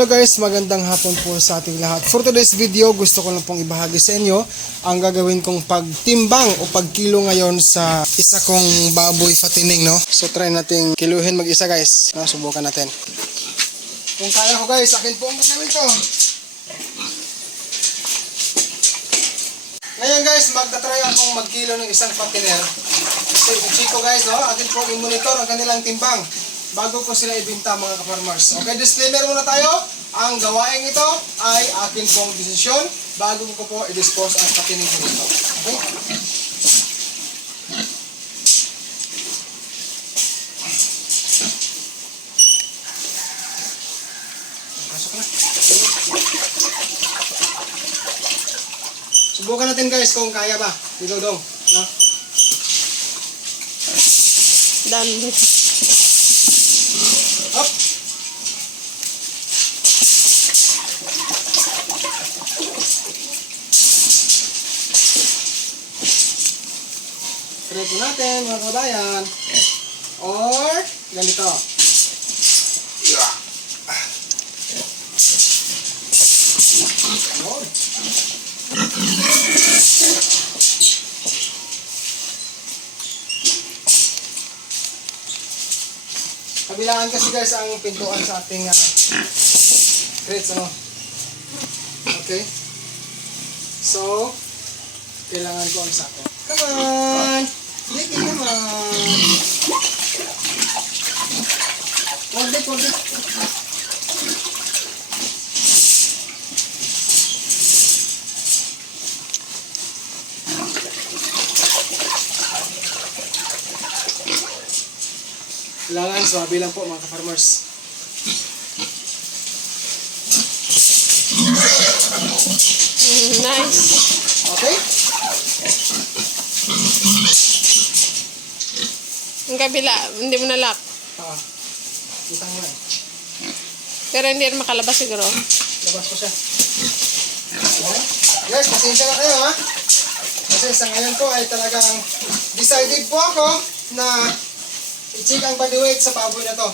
Hello guys, magandang hapon po sa ating lahat. For today's video, gusto ko lang pong ibahagi sa inyo ang gagawin kong pagtimbang o pagkilo ngayon sa isa kong baboy fatining, no? So try nating kiluhin mag-isa guys. No, subukan natin. Kung kaya ko guys, akin po ang gagawin to. Ngayon guys, magtatry akong magkilo ng isang fatiner. So i-check ko guys, no? Akin po i-monitor ang kanilang timbang bago ko sila ibinta mga ka-farmers. Okay, disclaimer muna tayo. Ang gawain ito ay akin pong desisyon bago ko po i-dispose ang patining ko ito. Okay? Pasok na. Subukan natin guys kung kaya ba. Dito dong. No? Dami. Up. Try po natin mga kabayan. Or ganito. Yun. Kabilaan kasi guys ang pintuan sa ating crates, ano? Okay. So, kailangan ko ang sako. Come on! Dito naman! Wag dit. Kailangan swabe lang po mga ka-farmers. Nice. Okay? Yung kabila, hindi mo nalak. Kita mo na. Pero hindi rin makalabas siguro. Labas ko siya. Okay? Guys, pasensya na kayo ha. Kasi sa ngayon po ay talagang decided po ako na i-check ang body weight sa baboy na to.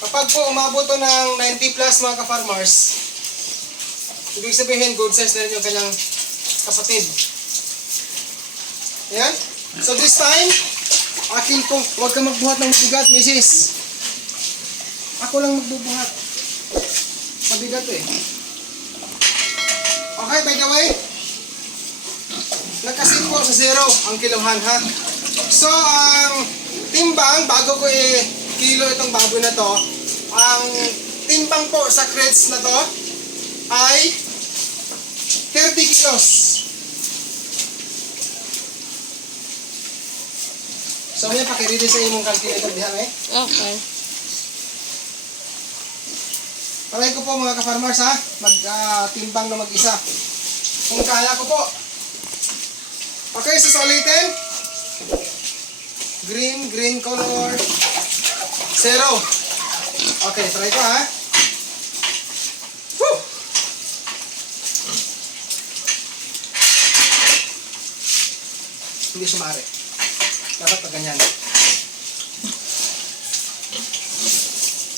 Kapag po umabot to ng 90 plus mga ka-farmers, ibig sabihin good size na rin yung kanyang kapatid. Ayan. So this time, akin po, huwag kang magbuhat ng mabigat, misis. Ako lang magbubuhat. Mabigat eh. Okay, by the way, nagkasin po sa 0 ang kilohan ha. So, ang timbang, bago ko i-kilo itong baboy na to, ang timbang po sa crates na to ay 30 kilos. So, yan, pakirili sa imong calculator dihan eh. Okay. Try ko po mga ka-farmers ha, mag-timbang na mag-isa. Kung kaya ko po. Okay, susulitin. Green color. 0. Okay, try ko ha. Woo! Hindi sumari. Dapat pag ganyan.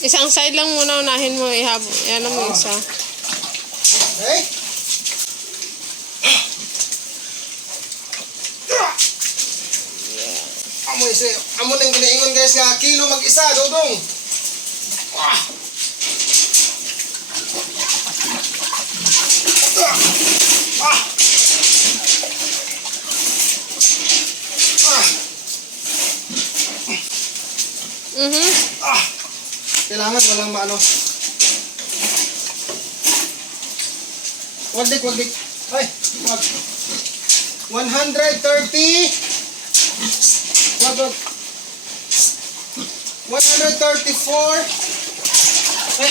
Isang side lang muna unahin mo. Yan mo isa. Okay? Amo nang ginaingon guys nga kilo mag-isa, dodong. Kailangan walang maano. Wag dik. Ay, wag. 130. Wag. 134. Ay.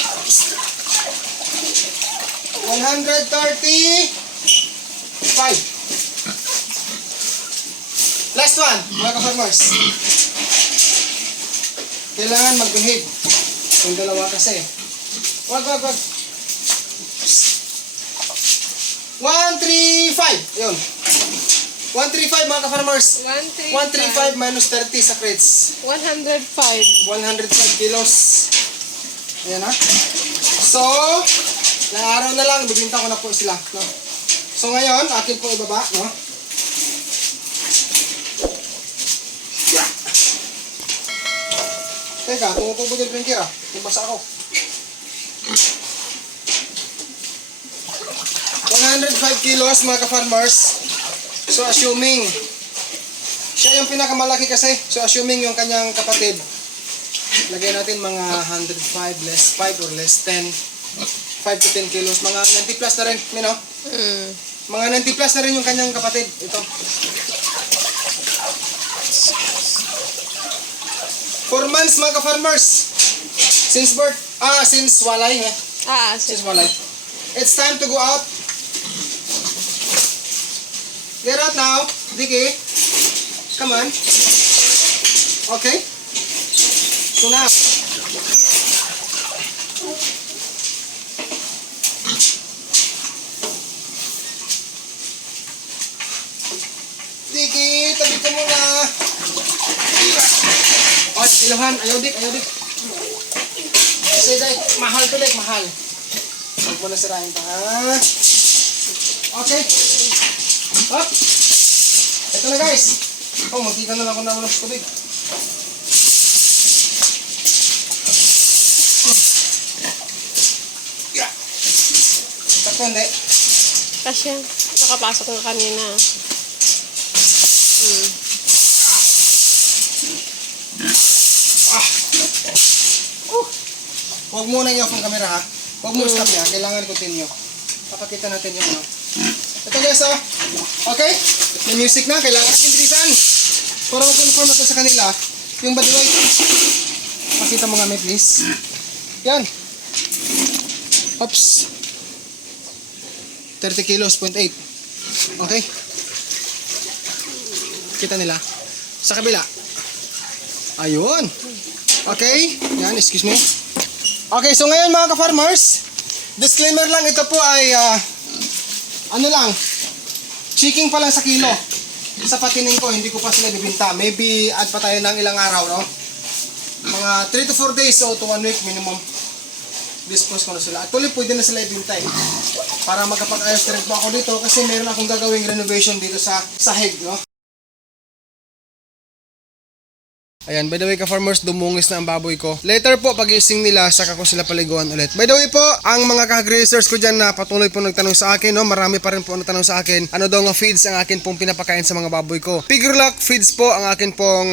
135. Last one, mga ka-farmers. Kailangan mag-behave. Yung dalawa kasi. Wag. 135. Yun. 135 mga ka-farmers. 135 minus 30 sa crates. 105. 105 kilos. Ayan ha. So, ilang araw na lang, bibinta ko na po sila. No? So ngayon, akin po ibaba. No? Yeah. Teka, tumutubo yung printer ah. Nabasa ako. 105 kilos mga ka-farmers. So assuming, siya yung pinakamalaki kasi. So assuming yung kanyang kapatid, lagay natin mga 105 less 5 or less 10. 5 to 10 kilos. Mga 90 plus na rin. You know? Mga 90 plus na rin yung kanyang kapatid. Ito. 4 months mga ka-farmers. Since birth. Since walay. Since walay. It's time to go out. Get out now. Dicky. Come on. Okay. So now. Dicky, tabi ka muna. Oh, iluhan. Ayaw dik. Kasi dahil, mahal to dik, mahal. Huwag mo na sirahin pa, ha? Okay. Up. Ito na guys. Oh, magkita na lang ako naman ng tubig. Yeah. Sakto hindi. Kasi nakapasok na kanina. Huwag muna i-off ang camera ha. Huwag mo stop yan. Kailangan continue. Papakita natin yung ano. Ito guys oh. Okay? May music na. Kailangan natin bilisan. Para mag-confirm natin sa kanila. Yung body weight. Pakita mo nga may please. Yan. Oops. 30 kilos, 0.8. Okay? Kita nila. Sa kabila. Ayun. Okay? Yan, excuse me. Okay, so ngayon mga ka-farmers, disclaimer lang, ito po ay, ano lang, checking pa lang sa kilo. Sa patining ko, hindi ko pa sila bibinta. Maybe add pa tayo ng ilang araw, no? Mga 3 to 4 days o to 1 week minimum. Dispose ko na sila. Actually, pwede na sila ibintay. Para magkapag-ayos na rin po ako dito kasi meron akong gagawing renovation dito sa sahig, no? Ayan, by the way ka-farmers, dumungis na ang baboy ko. Later po, pag-iising nila, saka ko sila paliguan ulit. By the way po, ang mga ka-grazers ko dyan na patuloy po nagtanong sa akin, no? Marami pa rin po nagtanong sa akin, ano daw nga feeds ang akin pong pinapakain sa mga baboy ko. Piggerlock feeds po ang akin pong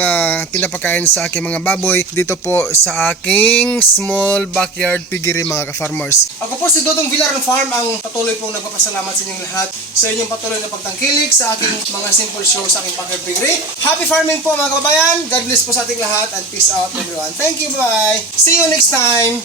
pinapakain sa aking mga baboy dito po sa aking small backyard piggery mga ka-farmers. Ako po si Dodong Villaran Farm, ang patuloy pong nagpapasalamat sa inyong lahat sa inyong patuloy na pagtangkilik sa aking mga simple show sa aking backyard piggery. Happy farming po mga kababayan. God bless po sa ating lahat and peace out everyone. Thank you, bye. See you next time.